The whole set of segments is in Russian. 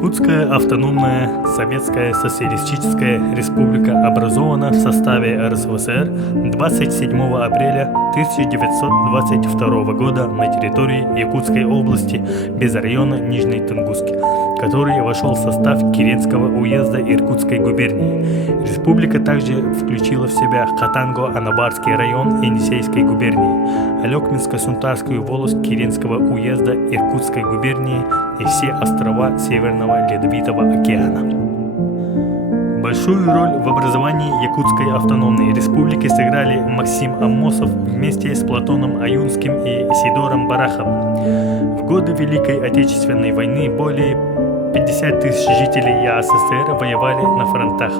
Якутская автономная советская социалистическая республика образована в составе РСФСР 27 апреля 1922 года на территории Якутской области без района Нижний Тунгусский, который вошел в состав Керенского уезда Иркутской губернии. Республика также включила в себя Хатанго-Анабарский район Енисейской губернии, Алекминско-Сунтарскую волость Керенского уезда Иркутской губернии и все острова Северного Ледовитого океана. Большую роль в образовании Якутской автономной республики сыграли Максим Аммосов вместе с Платоном Аюнским и Исидором Бараховым. В годы Великой Отечественной войны более 50 тысяч жителей ЯССР воевали на фронтах,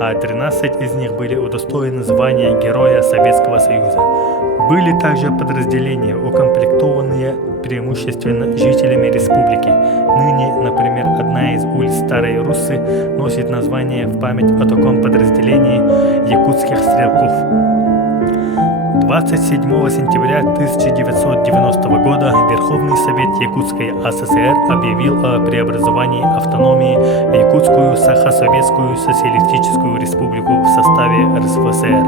а 13 из них были удостоены звания Героя Советского Союза. Были также подразделения, укомплектованные преимущественно жителями республики. Ныне, например, одна из улиц Старой Руссы носит название в память о таком подразделении якутских стрелков. 27 сентября 1990 года Верховный Совет Якутской АССР объявил о преобразовании автономии в Якутскую Сахасоветскую Социалистическую Республику в составе РСФСР.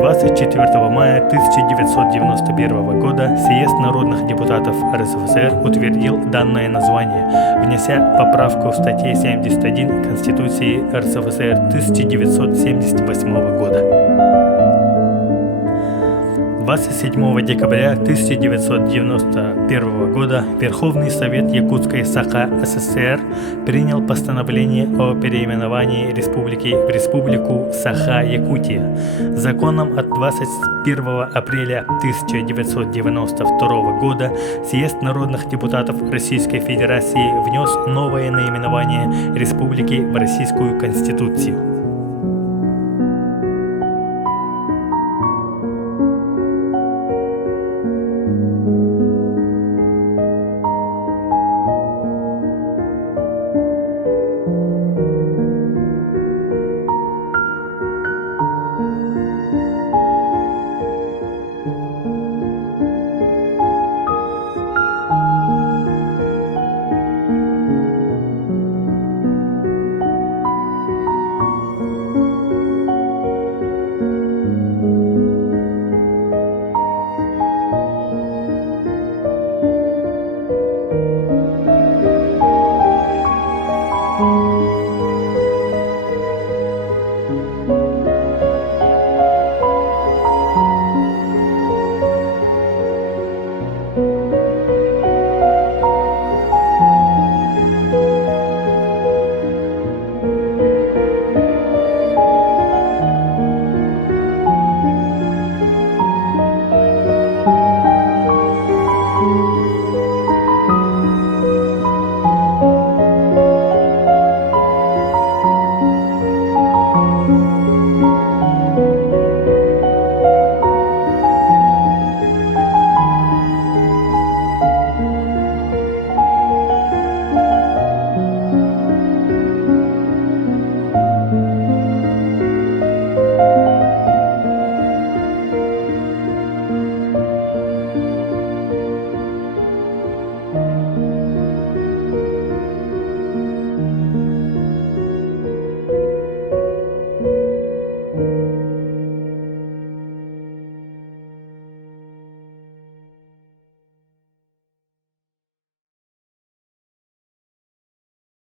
24 мая 1991 года Съезд народных депутатов РСФСР утвердил данное название, внеся поправку в статье 71 Конституции РСФСР 1978 года. 27 декабря 1991 года Верховный Совет Якутской Саха-ССР принял постановление о переименовании республики в Республику Саха-Якутия. Законом от 21 апреля 1992 года Съезд народных депутатов Российской Федерации внес новое наименование республики в Российскую Конституцию.